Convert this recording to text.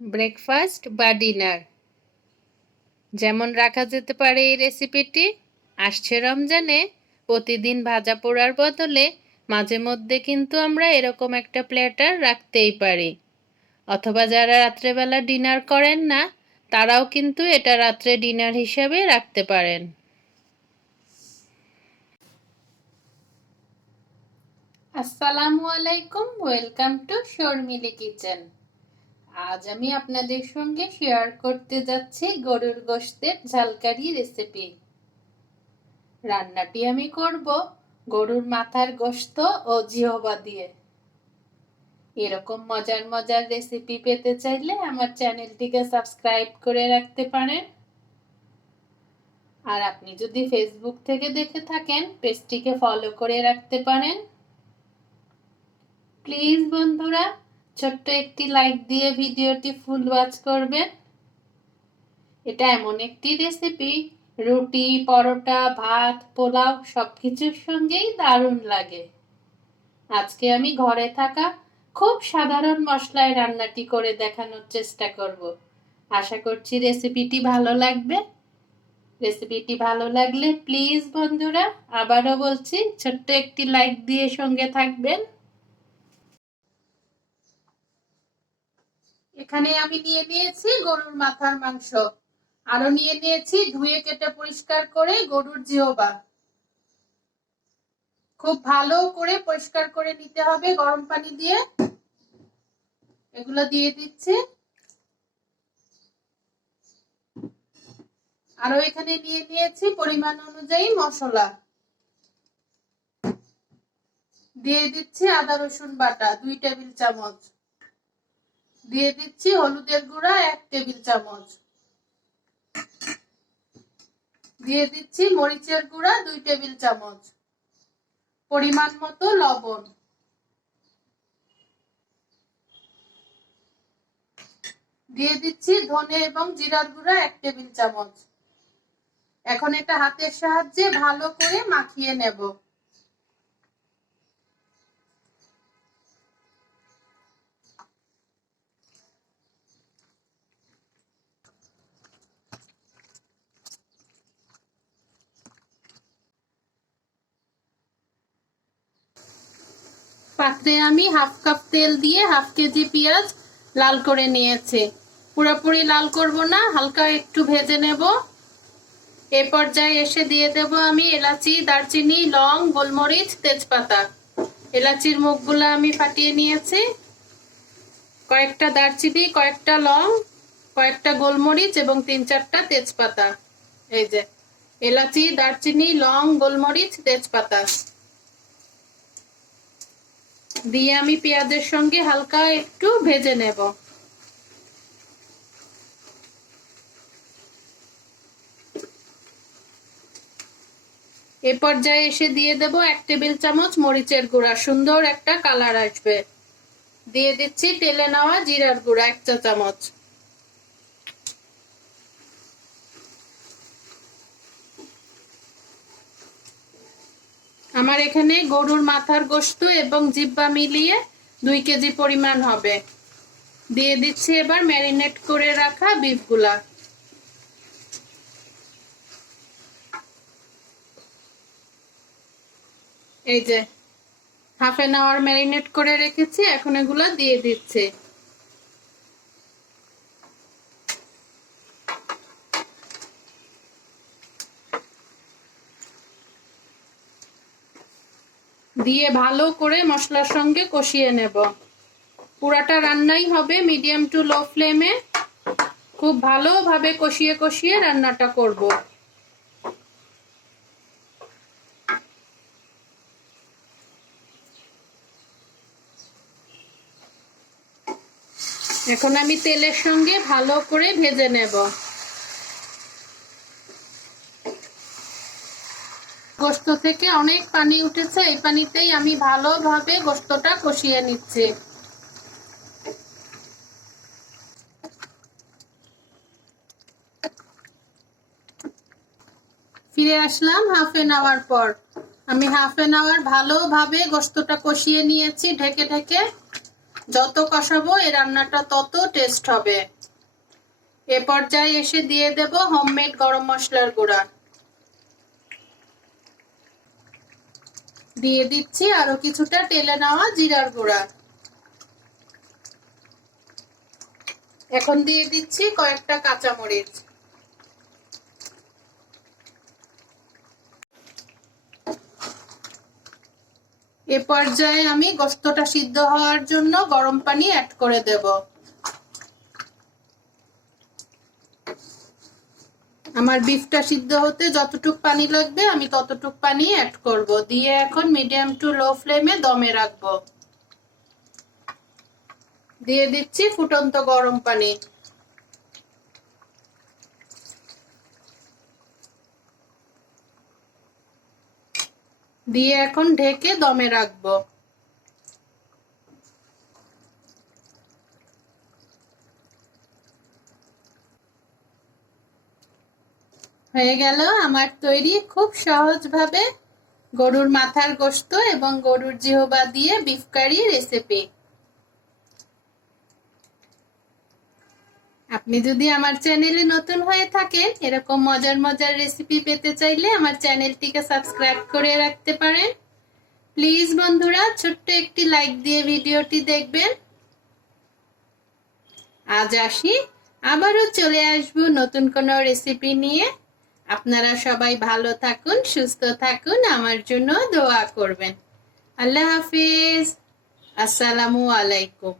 Breakfast বা dinner যেমন রাখা যেতে পারে এই রেসিপিটি। আসছে রমজানে প্রতিদিন ভাজা পোড়ার বদলে মাঝে মধ্যে কিন্তু আমরা এরকম একটা প্ল্যাটার রাখতেই পারি। অথবা যারা রাত্রেবেলা ডিনার করেন না তারাও কিন্তু এটা রাত্রে ডিনার হিসেবে রাখতে পারেন। আসসালামু আলাইকুম, ওয়েলকাম টু শর্মিলি কিচেন। আজ আমি আপনাদের সঙ্গে শেয়ার করতে যাচ্ছি গরুর গোশতের ঝালকারি রেসিপি। রান্নাটি আমি করব গরুর মাথার গোশত ও জিহবা দিয়ে। এরকম মজার মজার রেসিপি পেতে চাইলে আমার চ্যানেলটিকে সাবস্ক্রাইব করে রাখতে পারেন। আর আপনি যদি ফেসবুক থেকে দেখে থাকেন পেজটিকে ফলো করে রাখতে পারেন। প্লিজ বন্ধুরা, ছোট্ট একটি লাইক দিয়ে ভিডিওটি ফুল ওয়াচ করবেন। এটা এমন একটি রেসিপি রুটি, পরোটা, ভাত, পোলাও সবকিছুর সঙ্গেই দারুণ লাগে। আজকে আমি ঘরে থাকা খুব সাধারণ মশলায় রান্নাটি করে দেখানোর চেষ্টা করব। আশা করছি রেসিপিটি ভালো লাগবে। রেসিপিটি ভালো লাগলে প্লিজ বন্ধুরা, আবারও বলছি, ছোট্ট একটি লাইক দিয়ে সঙ্গে থাকবেন। এখানে আমি নিয়ে নিয়েছি গরুর মাথার মাংস, আরো নিয়ে নিয়েছি ধুয়ে কেটে পরিষ্কার করে গরুর জিহবা। খুব ভালো করে পরিষ্কার করে নিতে হবে গরম পানি দিয়ে। এগুলো দিয়ে দিচ্ছি। আরো এখানে নিয়ে নিয়েছি পরিমাণ অনুযায়ী মশলা। দিয়ে দিচ্ছি আদা রসুন বাটা 2 টেবিল চামচ। দিয়ে দিচ্ছি হলুদের গুঁড়া 1 টেবিল চামচ। দিয়ে দিচ্ছি মরিচের গুঁড়া 2 টেবিল চামচ। পরিমাণ মতো লবণ। দিয়ে দিচ্ছি ধনে এবং জিরার গুঁড়া 1 টেবিল চামচ। এখন এটা হাতের সাহায্যে ভালো করে মাখিয়ে নেব। পাত্রে আমি হাফ কাপ তেল দিয়ে হাফ কেজি পেঁয়াজ লাল করে নিয়েছি। পুরোপুরি লাল করব না, হালকা একটু ভেজে নেব। এ পর্যায়ে এসে দিয়ে দেব আমি এলাচি, দারচিনি, লং, গোলমরিচ, তেজপাতা। এলাচির মুখগুলো আমি ফাটিয়ে নিয়েছি। কয়েকটা দারচিনি, কয়েকটা লং, কয়েকটা গোলমরিচ এবং 3-4টা তেজপাতা। এই যে এলাচি, দারচিনি, লং, গোলমরিচ, তেজপাতা দিয়ে আমি পেঁয়াজের সঙ্গে হালকা একটু ভেজে নেব। এ পর্যায়ে এসে দিয়ে দেব 1 টেবিল চামচ মরিচের গুঁড়া, সুন্দর একটা কালার আসবে। দিয়ে দিচ্ছি তেলে নেওয়া জিরার গুঁড়া 1 চা চামচ। আমার এখানে গরুর মাথার গোশত এবং জিহ্বা মিলিয়ে 2 কেজি পরিমাণ হবে। দিয়ে দিচ্ছি এবার ম্যারিনেট করে রাখা বিফগুলা। এই যে হাফ এন আওয়ার ম্যারিনেট করে রেখেছি, এখন এগুলো দিয়ে দিচ্ছি। দিয়ে ভালো করে মশলার সঙ্গে কষিয়ে নেব। পুরাটা রান্নাই হবে মিডিয়াম টু লো ফ্লেমে। খুব ভালোভাবে কষিয়ে কষিয়ে রান্নাটা করব। এখন আমি তেলের সঙ্গে ভালো করে ভেজে নেব। গোশত থেকে অনেক পানি উঠেছে, এই পানিতেই আমি ভালোভাবে গোশতটা কষিয়ে নিচ্ছি। ফিরে আসলাম হাফ এন আওয়ার পর। আমি হাফ এন আওয়ার ভালোভাবে গোশতটা কষিয়ে নিয়েছি ঢেকে ঢেকে। যত কষাবো এই রান্নাটা তত টেস্ট হবে। এ পর্যায়ে এসে দিয়ে দেব হোমমেড গরম মশলার গুঁড়া। দিয়ে দিচ্ছি আরো কিছুটা টেলে নেওয়া জিরার গুঁড়া। এখন দিয়ে দিচ্ছি কয়েকটা কাঁচামরিচ। এ পর্যায়ে আমি গোশতটা সিদ্ধ হওয়ার জন্য গরম পানি অ্যাড করে দেব। আমার বিফটা সিদ্ধ হতে যতটুক পানি লাগবে আমি ততটুক পানি অ্যাড করব। দিয়ে এখন মিডিয়াম টু লো ফ্লেমে দমে রাখবো। দিয়ে দিচ্ছি ফুটন্ত গরম পানি। দিয়ে এখন ঢেকে দমে রাখবো। হয়ে গেল আমার তৈরি খুব সহজভাবে গরুর মাথার গোশত এবং গরুর জিহবা দিয়ে বিফ কারি রেসিপি। আপনি যদি আমার চ্যানেলে নতুন হয়ে থাকেন, এরকম মজার মজার রেসিপি পেতে চাইলে আমার চ্যানেলটিকে সাবস্ক্রাইব করে রাখতে পারেন। প্লিজ বন্ধুরা ছোট্ট একটি লাইক দিয়ে ভিডিওটি দেখবেন। আজ আসি, আবারও চলে আসবো নতুন কোনো রেসিপি নিয়ে। আপনারা সবাই ভালো থাকুন, সুস্থ থাকুন, আমার জন্য দোয়া করবেন। আল্লাহ হাফিজ। আসসালামু আলাইকুম।